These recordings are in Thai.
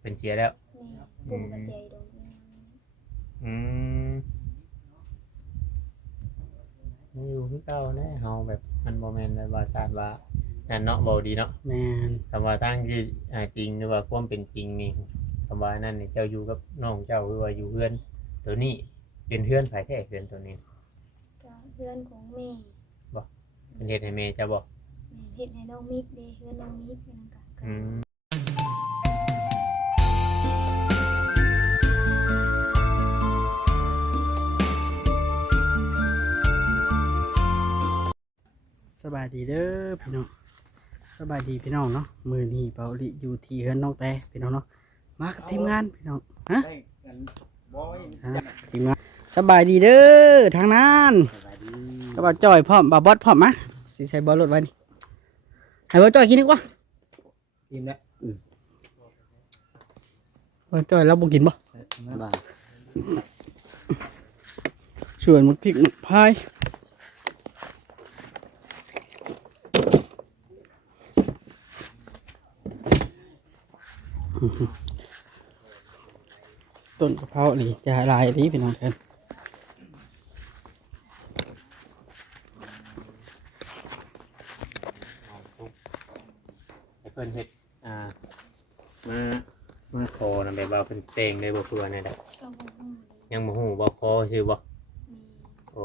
เป็นเสียแล้วนี่ปู่ก็เสียอีดงอืมนี่อยู่คือเก่าแน่เฮาแบบมันบ่แม่นแบบว่าชาติว่านั่นเนาะบ่ดีเนาะแม่นคำว่าทางที่จริงหรือว่าความเป็นจริงนี่คำว่านั่นนี่เจ้าอยู่กับน้องเจ้าหรือว่าอยู่เฮือนตัวนี้เป็นเฮือนไผแท้เฮือนตัวนี้ก็เพื่อนของแม่บ่เป็นเฮ็ดให้แม่เจ้าบ่แม่เฮ็ดให้น้องมิกเด้เพื่อนน้องมิกเป็นกันอืมสบายดีเด้อพี่น้องสบายดีพี่น้องเนาะมื้อนี้เบาลิอยู่ที่เฮือนน้องแต่พี่น้องเนาะมากับทีมงานพี่น้องฮะทีมงานสบายดีเด้อทางนั้นก็บ่าจ้อยพร้อมบ่าบอสพร้อมมะสิใช้บอลรถไว้นี่ให้บ่จ้อยกินดีกว่าอิ่มแล้วบ่จ้อยเราบ่กินบ่ส่วนหมดพริกหมดพายต้นกะเพราหรือจะลายนี้เป็นของเธอให้เพิ่นเฮ็ดมามาขอนำแบบว่าเพิ่นแต่งได้บ่เพื่อแน่ดอกก็บ่ฮู้ยังบ่ฮู้บ่ขอชื่อบ่โอ้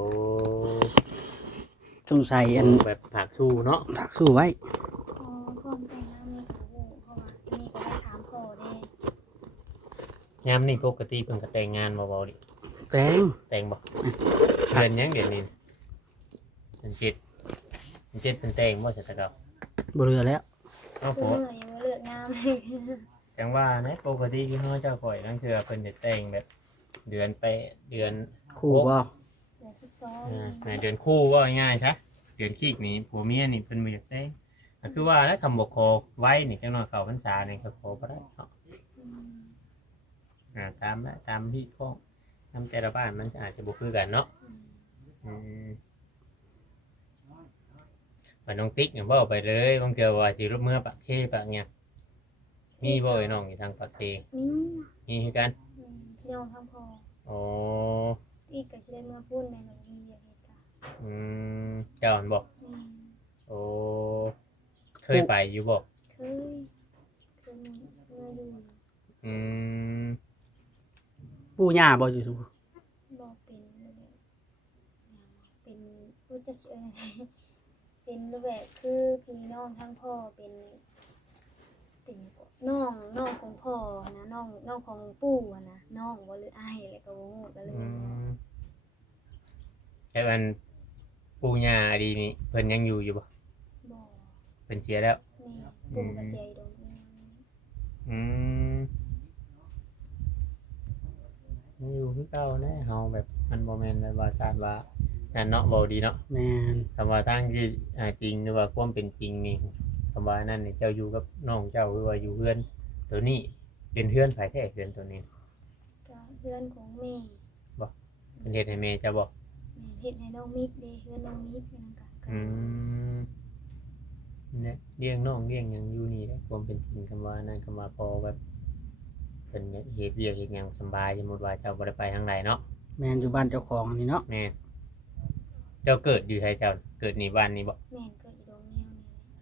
สงสัยอัน แบบผักชูเนาะ ผักสู้ไว้พอพร้อมแต่งงานมีก็ฮู้เพราะว่านี่ก็ได้ถามพ่อเด้ยามนี้ปกติเพิ่นก็แต่งงานบ่เว้าดิ แตง แต่งบ่เดือนยังเดือนนี้เดือน7เดือน7เพิ่นแต่งบ่ซะแต่เก่า บ่เรือแล้ว เอาโห คือเมื่อยยังบ่เลือกงามเลย จังว่านะปกติที่เฮาเจ้าข่อยนั่นคือเพิ่นจะแต่งแบบเดือนไปเดือน คู่บ่ เดือน12ในเดือนคู่ว่าง่ายๆซะเดือนขี้นี่ผัวเมียนี่เพิ่นบ่อยากแต่งก็คือว่าแล้วคำบ่ขอไว้นี่จังน้อยเข้าพรรษานี่ก็ขอบ่ได้เนาะ อืมตามที่ข้องตามแต่ละบ้านมันอาจจะบ่คือกันเนาะอืมว่าน้องติ๊กเนี่ยบ่ไปเลยบางเทื่อว่าสิรถเมื่อปากเชปากเนี่ยมีบ่ไอ้น้องอยู่ทางปากเชมีคือกันที่น้องทางพ่อโอ้ อีกก็สิได้เมื่อพูดแม่นบ่มีอยากเฮ็ดค่ะอืมเจ้าอันบอก อืม โอ้เคยไปอยู่บ่เคยอยู่อืม ปู่ย่าบ่อยู่ทุก บอกเป็นแบบเป็นผู้จัดเป็นแบบคือพี่น้องทั้งพ่อเป็นน้องของพ่อนะน้องของปู่อะนะน้องบ่หรืออ้ายอะไรก็บ่ฮู้ก็เลย แต่วันปู่ย่าอดีนี่เพิ่นยังอยู่บ่บ่เพิ่นเสียแล้ว นี่ปู่ก็เสียอีดงอืมนี่อยู่คือเก่าแน่เฮาแบบมันบ่แม่นแบบว่าชาติว่านั่นเนาะบ่ดีเนาะ แม่น คำว่าทางที่จริงหรือว่าความเป็นจริงนี่คำว่านั่นนี่เจ้าอยู่กับน้องเจ้าหรือว่าอยู่เฮือนตัวนี้เป็นเฮือนไผแท้เฮือนตัวนี้ ก็เพื่อนของแม่ เป็นเฮ็ดให้แม่เจ้าบ่ แม่เฮ็ดให้น้องมิกเด้เพื่อนน้องมิกเป็นกัน อืมเนี่ยเลี้ยงน้องเลี้ยงหยังอยู่นี่แหละความเป็นจริงคำว่านั่นคำว่าพอแบบเพิ่นเฮ็ดเวียกเฮ็ดหยังสำบายสมมุติว่าเจ้าบ่ได้ไปทางใดเนาะ แม่นอยู่บ้านเจ้าของนี่เนาะ แม่นเจ้าเกิดอยู่ไสเจ้าเกิดนี่บ้านนี้บ่ แม่นก็อีดง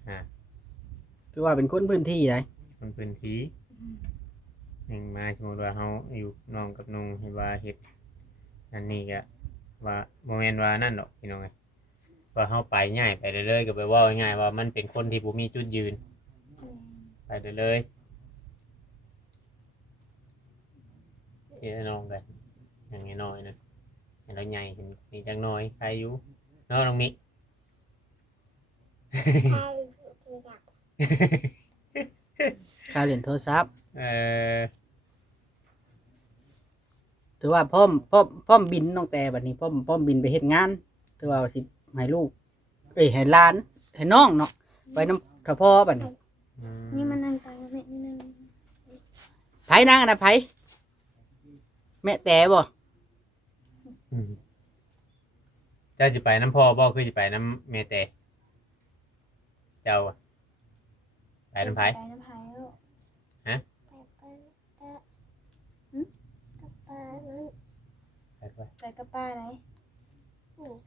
แนวนี่ คือว่าเป็นคนพื้นที่ได มันพื้นที่หนึ่งมาสมมุติว่าเฮาอยู่น้องกับนุ่งเห็นว่าเฮ็ดอันนี้ก็ว่าบ่แม่นว่านั่นดอกพี่น้องเอ้ยว่าเฮาไปง่ายไปเรื่อยๆก็ไปเว้าง่ายๆว่ามันเป็นคนที่บ่มีจุดยืนไปเรื่อยๆที่น้องกันอย่างน้อยๆนะให้เราใหญ่ขึ้นนี่จักหน่อยใครอยู่เนาะน้องมิก ค่าเหรียญโทรศัพท์ เอ่อ ถือว่าพร้อมบินน้องแต่บัดนี้พร้อมบินไปเฮ็ดงานถือว่าสิให้ลูกให้หลานให้น้องเนาะไปนำถ้าพ่อบัดนี้ นี่มันนั่งไปแม่นี่นั่ง ไผนางอันน่ะไผแม่แต่บ่ เจ้าจะไปน้ำพ่อบ่คือจะไปน้ำเมเตเจ้าอะไปน้ำไผ ไปน้ำไผ่แล้ว ฮะ ไปกับป้าไหน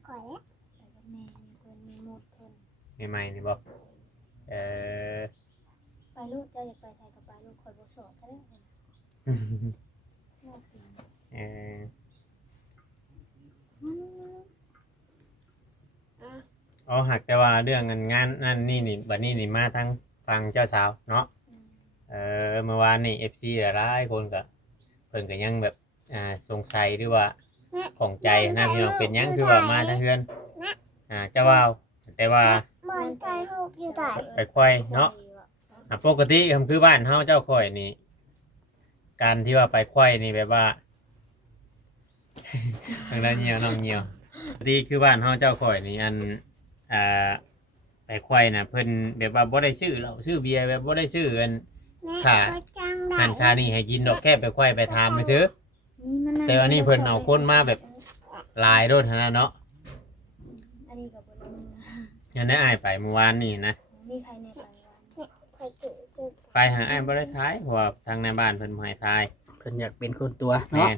ก่อนแล้ว ไปกับแม่มีเพิ่นมีหมดเพิ่น ใหม่ๆนี่บ่เออ ไปลูกเจ้าอยากไปไทยกับไปลูกคอยบ่สอบก็ได้เพิ่นนอกปี เอออ๋อหักแต่ว่าเรื่องงานนั่นนี่บัดนี้นี่มาทั้งฟังเจ้าสาวเนาะเมื่อวานนี่ FC หลายคนก็เพิ่นก็ยังแบบสงสัยหรือว่าของใจนะพี่น้องเป็นหยังคือว่ามาทางเฮือนเจ้าว่าวแต่ว่า บอลใจลูกอยู่ไหน ไปควายเนาะปกติคือบ้านเฮาเจ้าข่อยนี่การที่ว่าไปควายนี่แบบว่า ทางด้านเหี่ยวน้องเหี่ยวปกติคือบ้านเฮาเจ้าข่อยนี่อันไปควายน่ะเพิ่นแบบว่าบ่ได้ชื่อเหล้าชื่อเบียร์แบบบ่ได้ชื่ออัน ค่ะ จังได้ หันคานี่ให้กินดอกแค่ไปควายไปทามไปซื้อแต่อันนี้เพิ่นเอาคนมาแบบหลายโดดเท่านั้นเนาะ อันนี้ก็บ่รู้นะ ยันได้อ้ายไปเมื่อวานนี่นะ มีใครในไปวัน คอยจืด ไปหาอ้ายบ่ได้ท้ายเพราะว่าทางในบ้านเพิ่นบ่ให้ทาย เพิ่นอยากเป็นคนตัว แม่ เนาะ น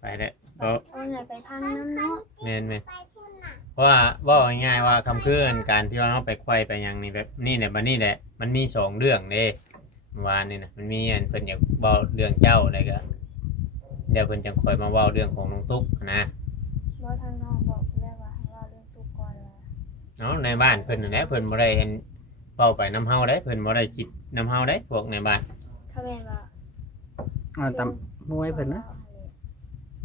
ไปเด้อก็ เอาไงไปพังน้ำเนาะ แม่น ไปพุ่นน่ะ เพราะว่าว่าง่ายๆว่าคำคืนการที่ว่าเขาไปไขว้ไปหยังนี่แบบนี่เนี่ยมันนี่แหละมันมีสองเรื่องเด้เมื่อวานนี่นะมันมีอันเพิ่นอยากเว้าเรื่องเจ้าอะไรก็เดี๋ยวเพิ่นจังคอยมาเว้าเรื่องของน้องตุ๊กนะ บ่ทางน้องบอกแล้วว่าให้ว่าเรื่องตุกก่อนว่า เนาะในบ้านเพิ่นนั่นแหละเพิ่นบ่ได้เห็นเว้าไปน้ำเฮาได้เพิ่นบ่ได้คิดน้ำเฮาได้พวกในบ้าน ถ้าแม่นว่า เอาตำมวยเพิ่นนะ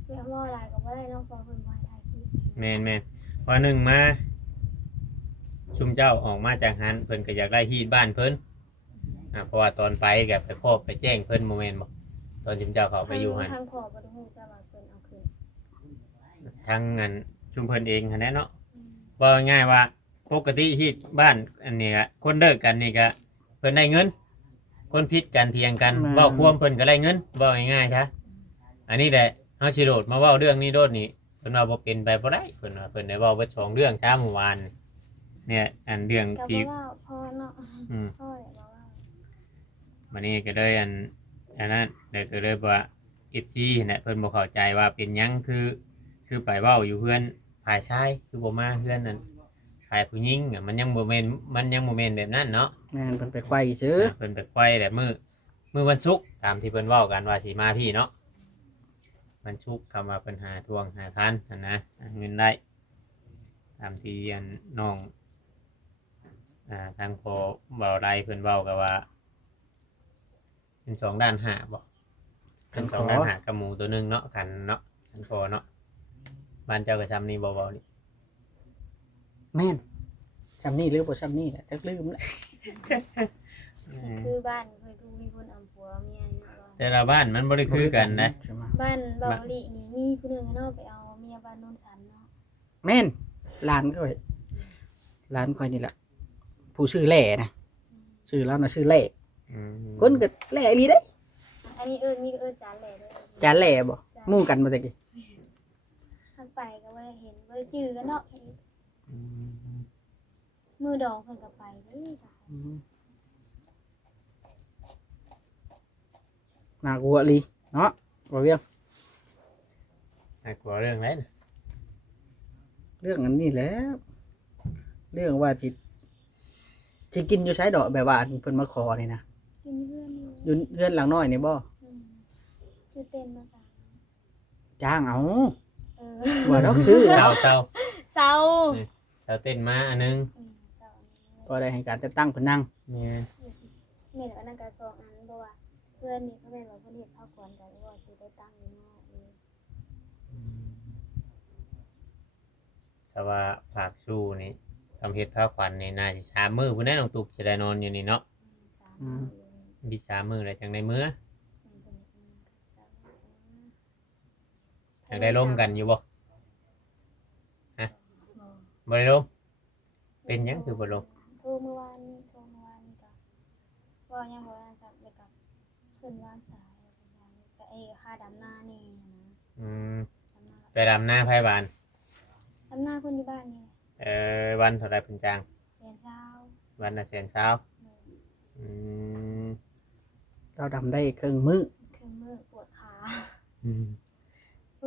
เพื่อว่าอะไรก็บ่ได้น้องฟังเพิ่นบ่ให้ถ่ายคลิป แม่นๆว่าหนึ่งมาชุมเจ้าออกมาจากหันเพิ่นก็อยากได้ฮีดบ้านเพิ่นเพราะว่าตอนไปก็ไปพบไปแจ้งเพิ่นโมเมนต์บ่ตอนชุมเจ้าเขาไปอยู่หัน ทางพ่อบ่ได้ฮู้จ้าว่าเพิ่นเอาคืน ทั้งเงินชุมเพิ่นเองหันแหละเนาะว่าง่ายว่าปกติที่บ้านอันนี้ก็คนเลิกกันนี่ก็เพิ่นได้เงิน คนผิดกันเถียงกันเว้าความเพิ่นก็ได้เงินเว้าง่ายๆซะอันนี้แหละเฮาสิโดดมาเว้าเรื่องนี้โดดนี่เพิ่นว่าบ่เป็นไปบ่ได้เพิ่นว่าเพิ่นได้เว้าเบิดสองเรื่องช้าเมื่อวานเนี่ยอันเรื่อง ก็ ที่ บ่ว่าพ่อเนาะ อืม พ่อเนี่ยบ่ว่า วันนี้ก็เลยอันนั้นเด็กก็เลยว่า FC เนี่ยเพิ่นบ่เข้าใจว่าเป็นหยังคือไปเว้าอยู่เพื่อนฝ่ายชายคือบ่มาเพื่อนนั่นฝ่ายผู้หญิงมันยังบ่แม่นแบบนั้นเนาะ แม่นเพิ่นไปไขว้ซื้อ เพิ่นไปไขว้แบบมื้อวันศุกร์ตามที่เพิ่นเว้ากันว่าสิมาพี่เนาะวันศุกร์คำว่าเพิ่นหาทวงหาทันนั่นนะหาเงินได้ตามที่อันน้องทางพอเว้าได้เพิ่นเว้าก็ว่าเป็นสองด้านหาบ่เป็นสองด้านหากับหมูตัวหนึงเนาะกันเนาะกันพอเนาะบ้านเจ้าก็ซ้ำนี่บ่เว้านี่ แม่นจำนี่หรือบ่จำนี่แหละจักลืมแล้ว คือบ้านเคยดูมีคนเอาผัวเมียนี่ว่า แต่ละบ้านมันบ่ได้คือกันนะ ใช่ไหม บ้านเบาหลีนี่มีผู้หนึงเนาะไปเอาเมียบ้านโนนสันเนาะ แม่นหลานก็หลานค่อยนี่แหละผู้ชื่อแหล่นะชื่อแล้วนะชื่อแหล่ อืม คนก็แหล่อีหลีเด้ อันนี้มีจานแหล่ด้วย จานแหล่บ่หมู่กันบ่ตะกี้ ทางไปก็บ่ได้เห็นบ่ได้จื้อกันเนาะ อืม มือดองเพิ่นก็ไปเด้จ้ะ น่ากลัวอีหลีเนาะบ่เวียง น่ากลัวเรื่องไหนน่ะ เรื่องอันนี้แหล้วเรื่องว่าสิกินอยู่ใช้ดอกแบบว่าเพิ่นมาขอนี่นะ กินเพื่อนนี่ อยู่เรือนหลังน้อยนี่บ่ ชื่อเต้นมาค่ะ จ้างเอา เออ ว่าดอกซื้อ เศร้า เอา เศร้า เศร้า เศร้าเต้นมาอันนึง เศร้า พอได้ให้การจัดตั้งเพิ่นนั่ง เนี่ย แม่นอันนั้นก็สองอันเพราะว่าเพื่อนนี่เขาแม่นว่าเพิ่นเฮ็ดข้าวกวนกันว่าสิได้ตั้งอยู่นอกนี่ แต่ว่าฝากสู้นี่ทำเฮ็ดผ้าขวัญนี่น่าสิ3มื้อพุ่นแน่น้องตุกจะได้นอนอยู่นี่เนาะ 3มื้อ มี3มื้อแล้วจังได้มื้อจังได้ร่มกันอยู่บ่ฮะบ่ได้ร่มเป็นหยังคือบ่ร่ม โทรเมื่อวานก็ว่ายังบ่ได้จับเลยกับเพิ่นวางสายก็ค่าดำนานี่นะ อืม ดำนา ไปดำนาไผบ้าน ดำนาคนที่บ้านนี่ วันเท่าไรเพิ่นจ้าง แสนเช้า วันละ120,000อืม เราดำได้ครึ่งมื้อ คือมือปวดขา อืม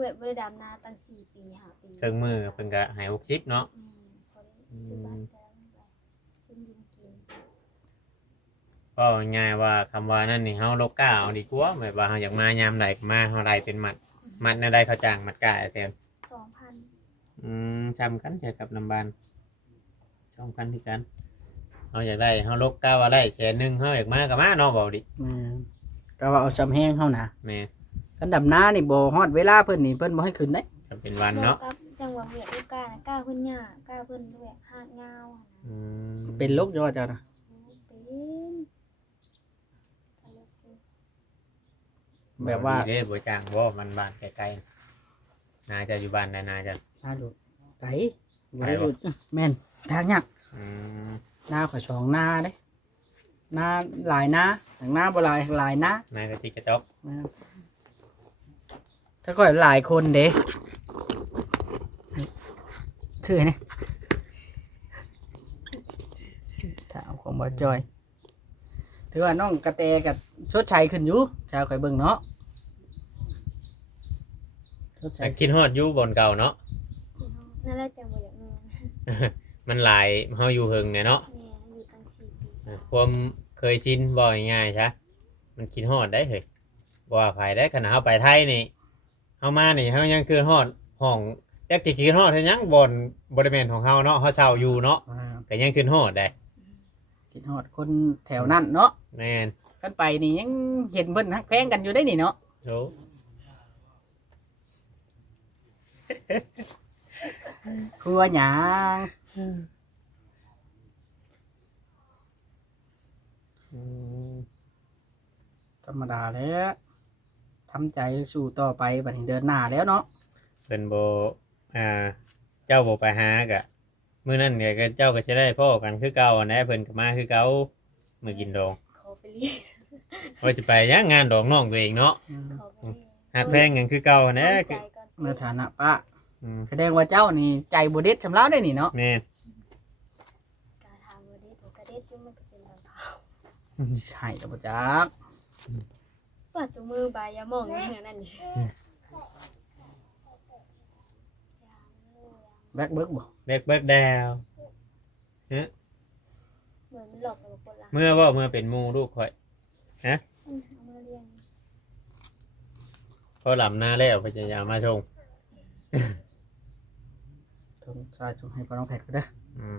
แบบบ่ได้ดำนาตั้ง4 ปี5 ปี เครื่องมือเพิ่นก็ให้60เนาะ พอได้ซื้อบ้านแต่ซื้อยุงกิน ก็ง่ายๆว่าคำว่านั่นนี่เฮาลกกล้าเอาดีกว่าแบบว่าเฮาอยากมายามใดก็มาเฮาได้เป็นมัดแนวใดเขาจ้างมัดกล้าแทน 2,000 ซ้ำกันใช่กับน้ำบาน2,000คือกันเฮาอยากได้เฮาลกกล้าว่าได้100,000เฮาอยากมาก็มาเนาะเว้าดิ แม่นก็ว่าเอาซ้ำแห้งเฮานะ แม่ กันดำนานี่บ่ฮอดเวลาเพิ่นนี่เพิ่นบ่ให้ขึ้นเด้ ก็เป็นวันเนาะ กับจังหวะเวียดลูกกานะกล้าเพิ่นหญ้ากล้าเพิ่นด้วยหากงาวหั่น อืม เป็นโรคย่อเจ้านะ น่ะเป็น แบบว่า ดีเด้บ่จ้างบ่มันบ้านไกลๆน่าจะอยู่บ้านใดน่าจะ นาดูไตบ่ได้หยุดแม่นทางยาก อืม นาข่อย2นาเด้นาหลายนาทางนาบ่หลายนา นายกะติกระจก แม่นถ้าข่อยหลายคนเด้ชื่อนี่ถามของบ่จอยถือว่าน้องกระแตกับชดชัยขึ้นอยู่ชาวข่อยเบิ่งเนาะชดชั แต่ ย คิดฮอดอยู่บนเก่าเนาะ นั่นแหละจังบ่อยากเงิน มันหลายเฮาอยู่เฮิงเนี่ยเนาะ แม่อยู่ตั้ง4 ปี ความเคยชินบ่ง่ายๆใช่มันคิดฮอดได้เฮ้ยบ่ว่าไผได้ขนาดเฮาไปไทยนี่เฮามานี่เฮายังคือฮอดห้องจักสิคิดฮอดเฮ็ดหยังบ่ได้แม่นของเฮาเนาะเฮาเช่าอยู่เนาะก็ยังขึ้นฮอดได้ คิดฮอดคนแถวนั้นเนาะ แม่น กันไปนี่ยังเห็นเพิ่นฮักแพงกันอยู่ได้นี่เนาะ โอ้ ครัวหยัง อืม ธรรมดาแล้วทำใจสู้ต่อไปบัดนี้เดินหน้าแล้วเนาะ เพิ่นบ่เจ้าบ่ไปหากะมื้อนั้นเนี่ยก็เจ้าก็สิได้พ้อกันคือเก่าแหน่เพิ่นก็มาคือเก่ามื้อกินดอง เขาไปเรียน ว่าจะไปหยังงานดองน้องตัวเองเนาะ เขาไปเรียน หักแพงกันคือเก่าแหน่ ตั้ง คื ใจ อ ก่อน ในฐานะป้า อืม แสดงว่าเจ้านี่ใจบ่เด็ดชำระได้นี่เนาะ แม่น การทำบ่ได้ถูกกระเด็ดอยู่มันก็เป็นบางคราว ใช่แล้วบ่จัก ปัดตัวมือใบยาหม่องอย่างนั้นนี่ แบกเบิกบ่ เบิกดาว เหมือนมันหลอกเราคนละ เมื่อเป็นหมู่ลูกข่อย เอามาเรียน พอลำหน้าแล้วเพิ่นจะเอามาชง ทงชายจงให้พ่อน้องแพทย์ก็เด้อ อืม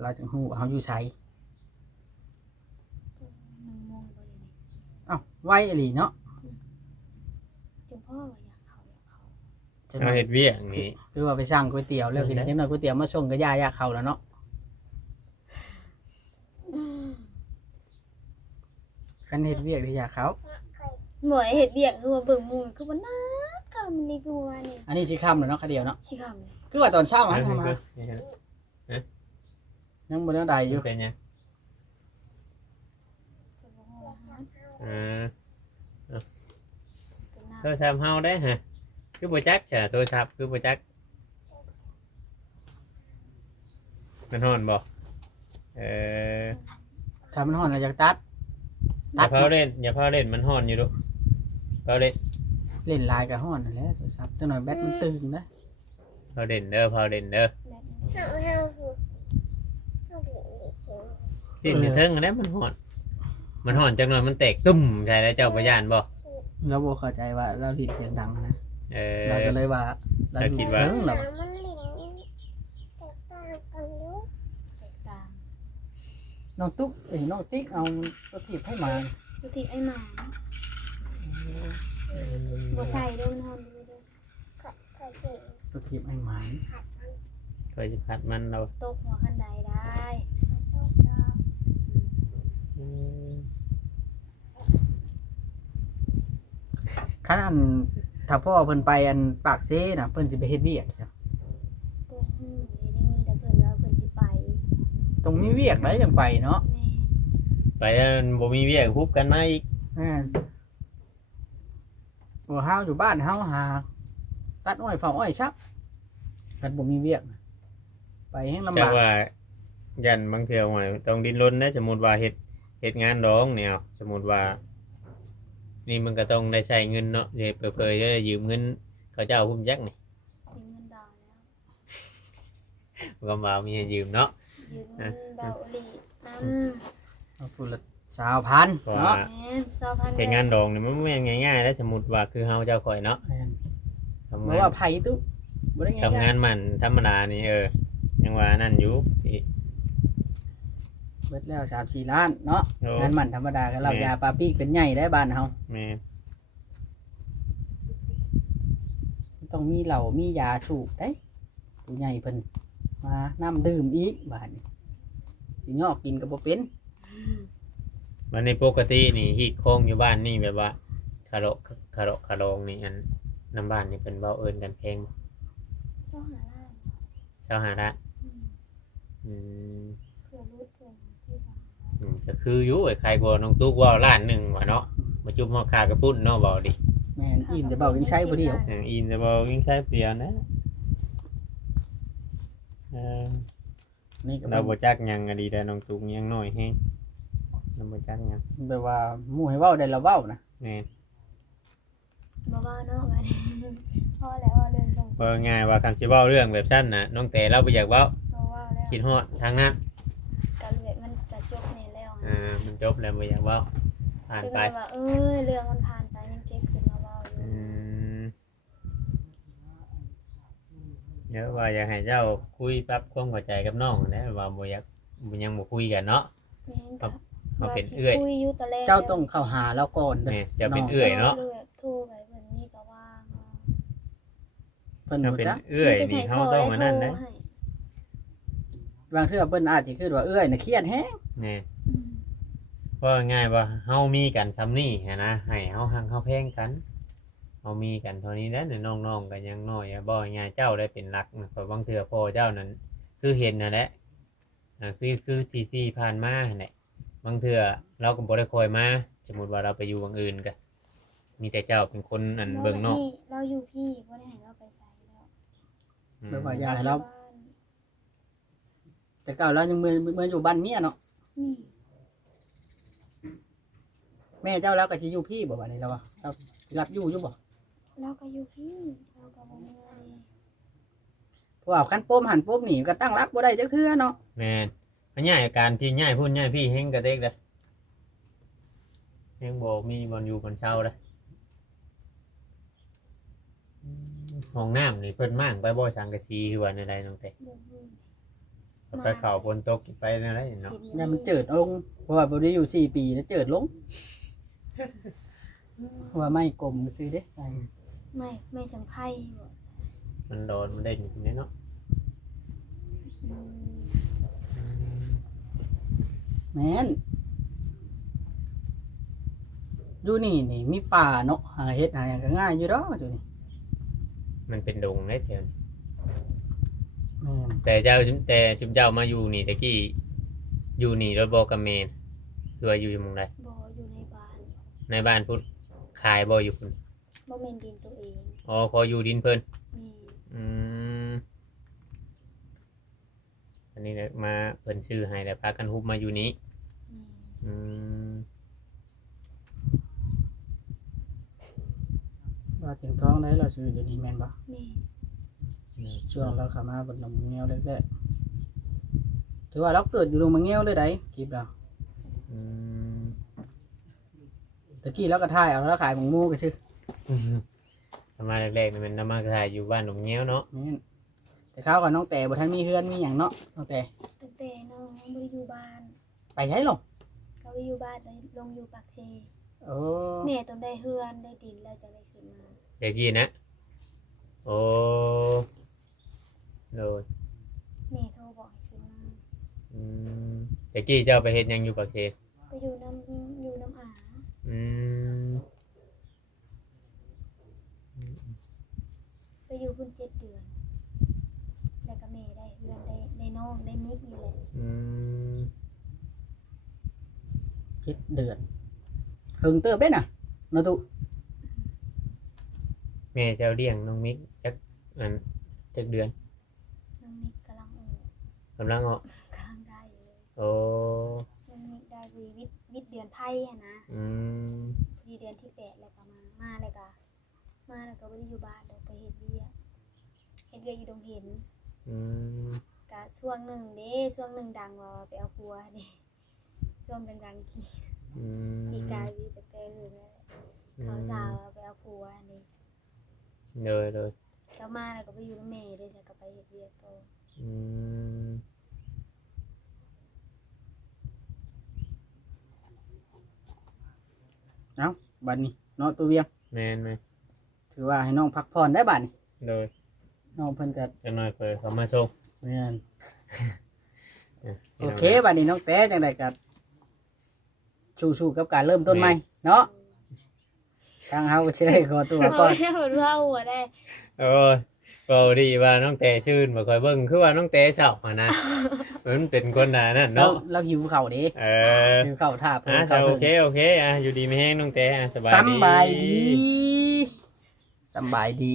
เราจังฮู้ว่าเฮาอยู่ไส มึงมองบ่ได้นี่ เอ้าไวอีหลีเนาะ จังพ่อว่าอยากเขา จัง เอา ว่า เฮ็ดเวียกนี่ คือว่าไปสั่งก๋วยเตี๋ยวแล้วพี่น้องจังหน่อยก๋วยเตี๋ยวมาส่งก็ย่าเข้าแล้วเนาะคันเฮ็ดเวียกที่ยาเขา หมวยเห็ดเบียกคือว่าเบิ่งหมูคือว่าน่าก็มันนี่คือว่านี่ อันนี้สิค่ำแล้วเนาะคาเดียวเนาะ สิคำเลย คือว่าตอนเช้ามาทำมา นี่ครับ ยังบ่ได้ใดอยู่ เป็นไง เป็นบ่ฮู้ว่าฮะ อ่า เป็นหน้า โทรศัพท์เฮาได้ฮะคือบ่จักจ้ะโทรศัพท์คือบ่จักมันฮ้อนบ่เออ ถ้ามันฮ้อนแล้วอยากตัด อย่าเผาเล่นมันฮ้อนอยู่ลูกเผาเล่น เล่นไลน์ก็ฮ้อนนั่นแหละโทรศัพท์จังหน่อยแบตมันตึงนะ เผาเล่นเด้อ แบดนี้ เฮาเฮาผู้เฮาเป็นเด็กเสียง ดิ้นอยู่เทิงอันนั้นมันฮ้อน มันฮ้อนจังหน่อยมันแตกตุ้มใช่แล้วเจ้าบ่ย่านบ่ เราบ่เข้าใจว่าเราลิ้นเสียงดังนะ เออ เราก็เลยว่าเรา เราคิดว่า เทิงเรา มันหลิงแตกต่างกันอยู่ แตกต่าง น้องตุ๊กน้องติ๊กเอาตัวถีบให้มา บางทีไอ้หมาบ่ใส่เด้อมันฮ้อนเด้อ เคยเห็น ตัวถีบให้มา ผัดมัน เคยสิพัดมันเรา ตกหัวคันใดได้ ต้มดอก คันอันถ้าพ่อเพิ่นไปอันปากเซ่น่ะเพิ่นสิไปเฮ็ดเวียกจ้ะ บ่ฮู้ได้ยินแต่เพิ่นว่าเพิ่นสิไป ต้องมีเวียกได้จังไปเนาะ แม่ ไปแล้วบ่มีเวียกฮุบกันมาอีก แม่นบ่เฮาอยู่บ้านเฮาหาตัดอ้อยเฝ้าอ้อยซักกันบ่มีเวียกน่ะไปแฮงลำ จั บาก กว่ายันบางเทื่อหวยต้องดิ้นรนนะสมมุติว่าเฮ็ดงานดองเนี่ยสมมุติว่า นี่มันก็ต้องได้ใช้เงินเนาะเดี๋ยวเผลอๆจะยืมเงินเขาเจ้าหุ้มยักนี่ เป็นเงินดาวแล้ว ก็มามีให้ยืมเนาะ ยืมเงินดาวอลีน้ เอาพูดละ20,000 เพราะ เนาะ ว่า ำแม่สาวพัน เฮ็ดงานดองนี่มันบ่แม่นง่ายๆแล้วสมมุติว่าคือเฮาเจ้าข่อยเนาะ แม่น ทำ บ่ งาน ว่าไผตุบ่ได้ ทำ ง่าย งานมันธรรมดานี่ยังว่านั่นอยู่อีก ๆเบิดแล้ว3-4 ล้านเนาะ โอ้ งานมันธรรมดาก็เหล้ายาปลาปีกเป็นใหญ่ได้บ้านเฮา แม่น ต้องมีเหล้ามียาสูบได้ผู้ใหญ่เพิ่นมาน้ำดื่มอีกบาดนี้สิยอกกินก็บ่เป็น มันในปกตินี่ฮีดโค้งอยู่บ้านนี่แบบว่าคาโรองนี่อันน้ำบ้านนี่เพิ่นเว้าเอิ้นกันเพลง เจ้าหาล้าน เช้าหาละ อืม อืม เพื่อรู้เพื่อนที่สาม ก็คืออยู่ไอ้ใครกลัวน้องตุ๊กว่าล้านหนึ่งว่ะเนาะมาจุ่มหัวคากระปุ้นเนาะเบาดิ แม่นอิ่มจะเบายังใช้ผู้เดียว อย่างอินจะบอกยิ่งใช้เปลี่ยนนะเออ นี่ก็ เราบ่จักหยังก็ดีแต่น้องตุ๊กยังน้อยแฮงเราบ่จักหยัง แบบว่าหมู่ให้เว้าได้เราเว้านะ แม่น บ่ว่าเนาะบัดนี้พอแล้วเรื่องตรง ว่าง่ายว่าคำสิเว้าเรื่องแบบสั้นน่ะน้องแต่เราบ่อยากเว้า บ่ว่าแล้ว คิดฮอดทางนั้น การเวทมันจะจบนี่แล้ว มันจบแล้วบ่อยากเว้าผ่าน จึง ไป เลยว่าเรื่องมันผ่านไปยังเก็บขึ้นมาเว้าอยู่ อืมเดี๋ยวว่าอยากให้เจ้าคุยปรับความเข้าใจกับน้องนะว่าบ่อยากยังบ่คุยกันเนาะ แม่น ครั ค่ะ บ มาเป็นเอื้อย ว่าสิคุยอยู่ตอนแรก เจ้าต้องเข้าหาเราก่อนเด้อ แม่จะเป็นเอื้อยเนาะ โทรไปเพิ่นนี่ก็ว่า เพิ่น ถ้า บ่ เป็น จัก เอื้อยนี่เฮาต้องอันนั้นนะ บางเทื่อเพิ่นอาจสิคิดว่าเอ้ยน่ะเครียดแฮง แม่เพราะง่ายว่าเฮามีกันซ้ำนี่หั้นนะให้เฮาฮักเฮาแพงกันเฮามีกันเท่านี้แล้วเนี่ยน้องๆก็ยังน้อยอะบ่ง่ายเจ้าได้เป็นหลักนะเพราะบางเทื่อพ่อเจ้านั้นคือเห็นนั่นแหละคือที่ผ่านมาหั่นแหละบางเทื่อเราก็บ่ได้คอยมาสมมุติว่าเราไปอยู่บางอื่นก็มีแต่เจ้าเป็นคนอันเบิ่งนอก เราอยู่พี่บ่ได้ให้เราไปไสแล้ว แบบว่าอยากให้เราแต่เก่าเรายังมืออยู่บ้านเมียเนาะ นี่ แม่เจ้าแล้วก็สิอยู่พี่บ่บัดนี้เราว่าเราสิรับอยู่บ่ เราก็อยู่พี่เราก็บ่เมื่อย เพราะว่าคันโปมหันโปมนี่ก็ตั้งรักบ่ได้จักเทื่อเนาะ แม่นมันง่ายการที่ง่ายพูดง่ายพี่เฮงกระเตกเด้อเฮงบ่มีบ่อนอยู่บ่อนเช่าเด้อห้องน้ำนี่เพิ่นมั่างไปบ่สังกะสีคือว่าในใดน้องแต่ บ่มี ไปเข้าฝนตกไปในใดเนาะ เนี่ยมันเจิดลงเพราะว่าบ่ได้อยู่4ปีแล้วเจิดลงเพราะว่าไม่กลมซื้อเด้ ไม่จังไพ่บ่ มันโดนมันได้อยู่นี่เนาะ แม่นอยู่นี่มีป่าเนาะหาเฮ็ดหาหยังก็ง่ายอยู่ดอกอยู่นี่ มันเป็นดงได้แถวนี้ แม่น แต่จุมเจ้ามาอยู่นี่ตะกี้อยู่นี่รถบ่กับแม่นคือว่าอยู่หมู่ใด บ่อยู่ในบ้าน ในบ้านพุทธขายบ่อยู่พุ่น บ่แม่นดินตัวเอง อ๋อขออยู่ดินเพิ่น นี่ อืมอันนี้เนี่ยมาเพิ่นชื่อให้แล้วพากันฮุบมาอยู่นี้ นี่ อืม ว่าถึงท้องได้เราซื้ออยู่นี่แม่นบ่ นี่ ช่วงเราเข้ามาบนลมเงี้ยวแรกๆถือว่าเราเกิดอยู่ลมเงี้ยวเลยได้คลิปเรา อืม ตะกี้เราก็ถ่ายเอาแล้วขายของหมูก็ชื่อ ทำมาแรกๆนี่มันนำมาถ่ายอยู่บ้านหนองเงี้ยวเนาะ แม่นแต่เขากับน้องแต่บ่ทันมีเฮือนมีหยังเนาะน้องแต่ ตั้งแต่น้องบ่ได้อยู่บ้าน ไปใช้ลง เขาไปอยู่บ้านเลยลงอยู่ปากเซ โอ้ แม่ต้องได้เฮือนได้ดินแล้วจะได้ขึ้นมา เด็กกี้นะโอ้โดย แม่โทรบอกให้ขึ้นมา อืมเด็กกี้เจ้าไปเฮ็ดหยังอยู่ปากเท ไปอยู่น้ำอา อืม ไปอยู่เพิ่น7 เดือน แล้วก็แม่ได้เฮือนได้น้องได้มิกนี่แหละ อืม 7 เดือนหึงเติบได้น่ะเนาะตุ แม่เจ้าเลี้ยงน้องมิกจักเดือน น้องมิกกำลังออก กำลังออก กำลังได้เลย โอ้ น้องมิกได้วีวิทย์เดือนไทยอะนะ อืม วีเดือน อนที่8แล้วก็มาแล้วก็บ่ได้อยู่บ้านเดี๋ยวไปเฮ็ดเวียกอยู่ดงเห็น อืม ก็ช่วงหนึ่งดังว่าไปเอาผัวนี่ช่วงดังๆที่ อืม มีกายวีแต่เลยเขาสาวไปเอาผัวนี่ เลย แล้วมาแล้วก็ไปอยู่กับแม่ได้แต่ก็ไปเฮ็ดเวียกต่อ อืม เอ้าบัดนี้เนาะตัวเวียง แม่นไหม ถือว่าให้น้องพักผ่อนได้บัดนี้ เลย น้องเพิ่นก็ จะน้อยเปิดเขามาส่ง แม่น พี่ โอ น้ง เคบัดนี้น้องแต้จังได๋ก็สู้ๆกับการเริ่มต้นใหม่เนาะทางเฮาก็สิได้ขอตัว เอา ก่อน ได้เหมือนว่าหัวได้ โอ้ยก็ดีว่าน้องแต่ชื่นบ่ค่อยเบิ่งคือว่าน้องแต่เศร้าอะนะมันเป็นคนหนานั่น เรา เนาะ เราหิวข้าวเด้ เออ หิวข้าวท่าเพิ่น อ่ะ ข้าว โอ เพิ่น เคโอเคอ่ะอยู่ดีไม่แห้งน้องแต่อ่ะสบายดี สำบายดี